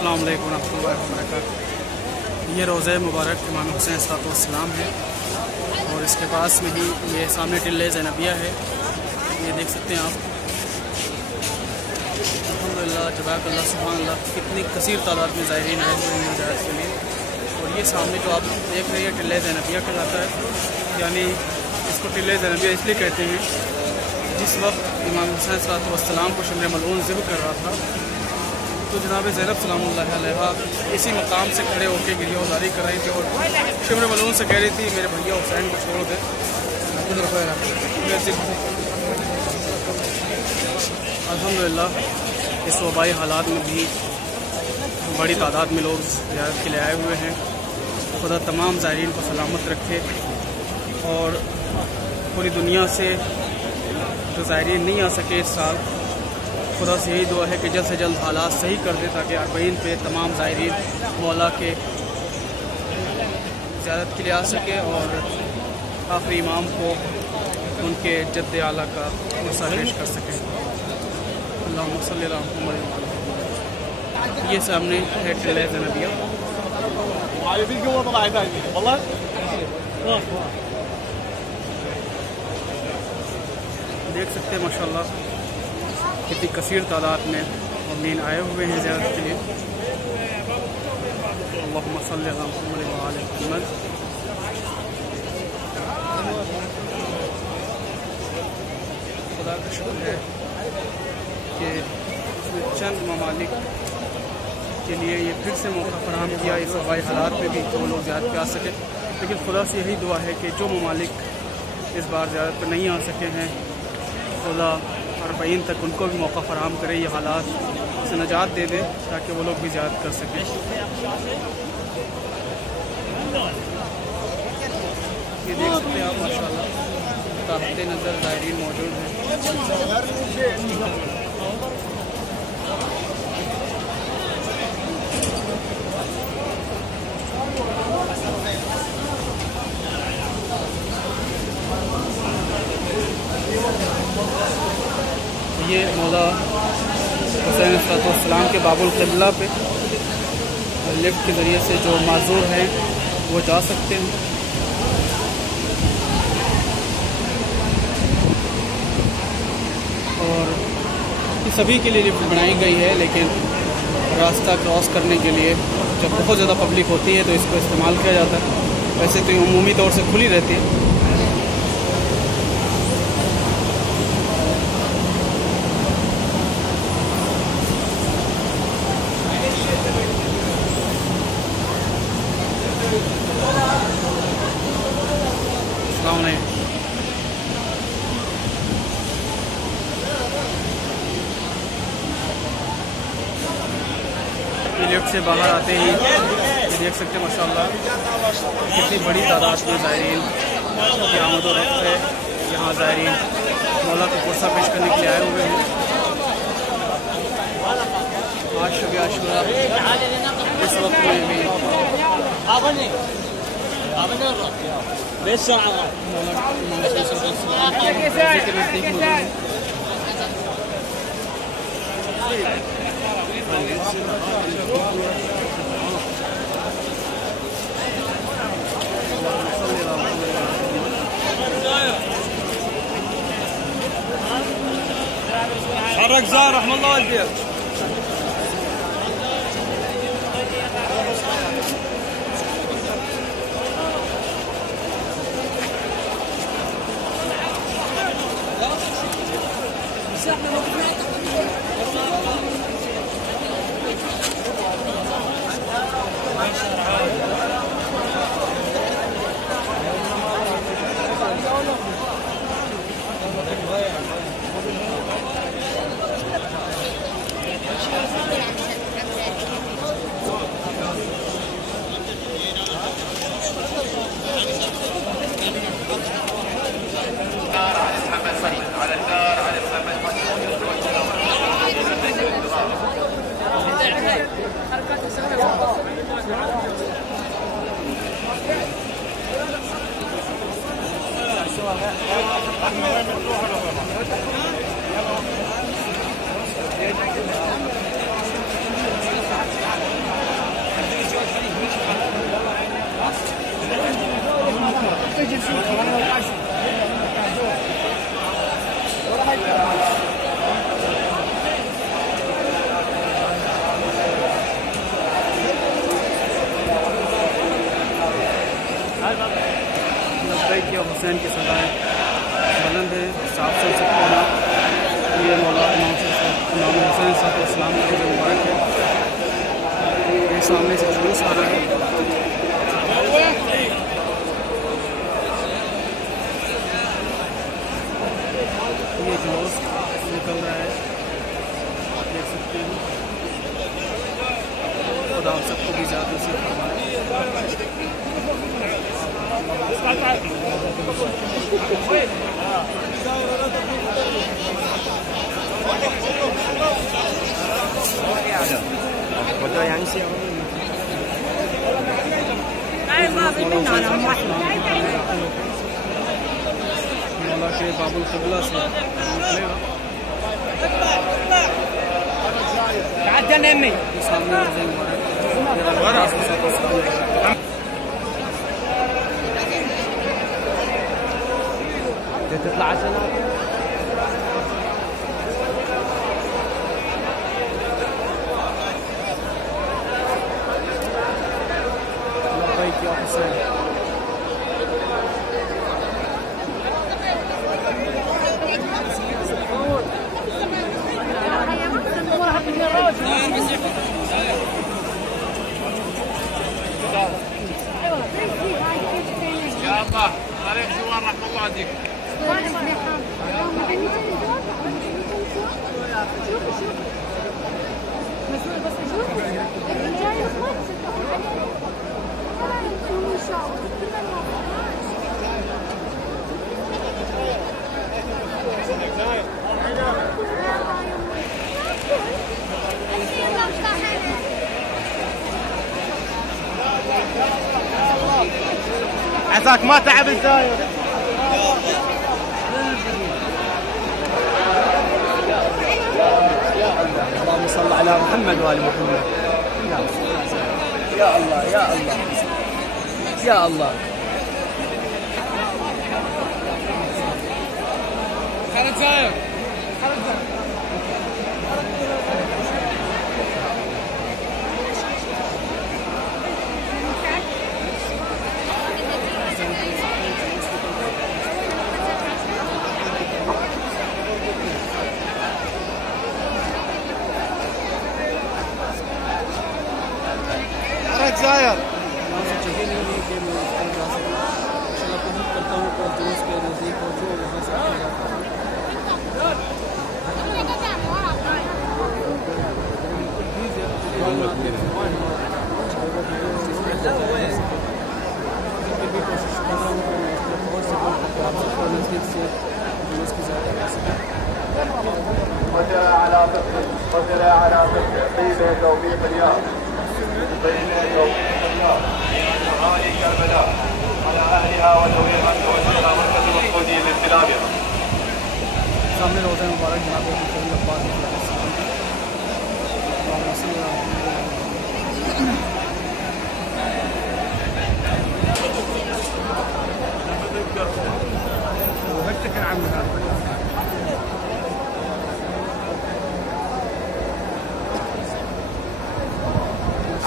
अस्सलाम वालेकुम रहमतुल्लाहि व बरकातहू। ये रोज़े मुबारक इमाम हुसैन सलाम है और इसके पास में ही ये सामने टिल्ले ज़ैनबिया है। ये देख सकते हैं आप। अल्हम्दुलिल्लाह जज़ाकल्लाह सुभानअल्लाह, कितनी कसीर तादाद में ज़ायरीन आए हुए हैं ज़ियारत के लिए। और ये सामने जो आप देख रहे हैं टिल्ले ज़ैनबिया कहलाता है, यानी इसको टिल्ले ज़ैनबिया इसलिए कहते हैं जिस वक्त इमाम हुसैन सलाम को शम्र मलऊन ज़िब्ह कर रहा था तो जनाब ज़ैनब सलामुल्लाह अलैहा इसी मकाम से खड़े होकर गिरियाज़ारी कर रही थी और शम्र मलऊन से कह रही थी मेरे भैया हुसैन को छोड़ दे। अल्हम्दुलिल्लाह इस वबाई हालात में भी बड़ी तादाद में लोग ज़ियारत के लिए आए हुए हैं। खुदा तमाम ज़ायरीन को सलामत रखे और पूरी दुनिया से जो ज़ायरीन नहीं आ सके इस साल, खुदा से यही दुआ है कि जल्द से जल्द हालात सही कर दे ताकि अरबईन पे तमाम ज़ायरीन मौला के ज़ियारत के लिए आ सके और आखिरी इमाम को उनके जद्द आला का मुर्सा पेश कर सकें। अल्लाहुम्मा सल्ली अला मुहम्मद। ये सामने है टिल्ले ज़ैनबिया। देख सकते हैं माशाल्लाह कितनी कसीर तादाद में मुमिनीन आए हुए हैं ज़ियारत के लिए। अल्लाहुम्मा सल्ली अला मुहम्मद व आले मुहम्मद। खुदा का शुक्र है कि चंद ममालिक के लिए ये फिर से मौका फराहम किया इस वबाई हालात में भी तो लोग ज़ियारत पे आ सके। लेकिन खुदा से यही दुआ है कि जो ममालिक इस बार ज़ियारत पर नहीं आ सके हैं, खुदा अरबईन तक उनको भी मौका फराहम करे, ये हालात से निजात दे दे ताकि वो लोग भी ज़ियारत कर सकें। ये देख सकते हैं आप माशाल्लाह ताकते नज़र ज़ायरीन मौजूद हैं। ये मौला हुसैन सलाम के बाबुल क़िबला पे लिफ्ट के ज़रिए से जो माज़ूर हैं वो जा सकते हैं। और सभी के लिए लिफ्ट बनाई गई है, लेकिन रास्ता क्रॉस करने के लिए जब बहुत ज़्यादा पब्लिक होती है तो इसको इस्तेमाल किया जाता है। वैसे तो ये उमूमी तौर से खुली रहती है। लिफ्ट से बाहर आते ही देख सकते हैं माशाल्लाह कितनी बड़ी तादाद में ज़ायरीन की आमद और रफ्त है। यहाँ ज़ायरीन मौला को पुरसा पेश करने के लिए आए हुए हैं। आज शब आशूरा इस वक्त में भी حرك زار رحم الله والديك. हुसैन की सदाएँ बुलंद हैं, साफ सुन सकते हैं। ये मौला इमाम हुसैन साहब इस्लाम का जो मुबारक है, ये सामने से जुलूस आ रहा है। ये जुलूस निकल रहा है, आप देख सकते हैं। खुदा आप सबको भी ज़्यादा से फरमाए। मौला के बाबुल क़िबला से निकलेगा। सामने تطلع عشان لبيك يا حسين. يا الله عليك صور رحمة الله عليك. عساك ما تعب الزاير. اللهم صل على محمد وآل محمد. يا الله يا الله يا الله. خالد زاير. जायर जगह नहीं है कि मैं ऊपर जा सकूँ। इंशाल्लाह कोशिश करता हूँ कि दोस्त के नज़दीक पहुँचूँ और वहाँ से आगे जाता हूँ। भी कोशिश कर रहा हूँ कि मैं उसको पहुँच सकूँ, आप सबको नज़दीक से दोस्त की ज़्यादा कर सकूँ। وجرى على فكر بين توفيق اليوم بين توفيق اليوم معالي كربلاء على اهلها وذويها توجه مركز المفقودين للتلابيه. सामने रोज़ा मुबारक जनाब अब्बास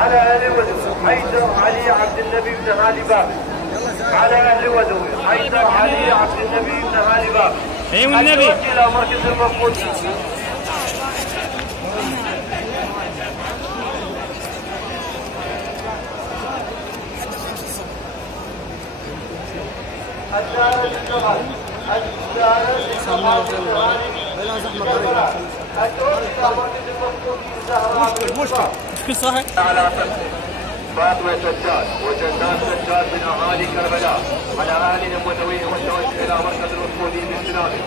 على اهل ودوي حيدر علي عبد النبي بن هالي بابي. على اهل ودوي حيدر علي عبد النبي بن هالي بابي. ايوه النبي. الى مركز المفقودين. الدار الجبل الدار مشكل صحيح على فاطمة سجاد وجنات سجاد من أهالي كربلاء على أهلهم وذويهم والتوجه إلى مركز المفقودين للسلامة.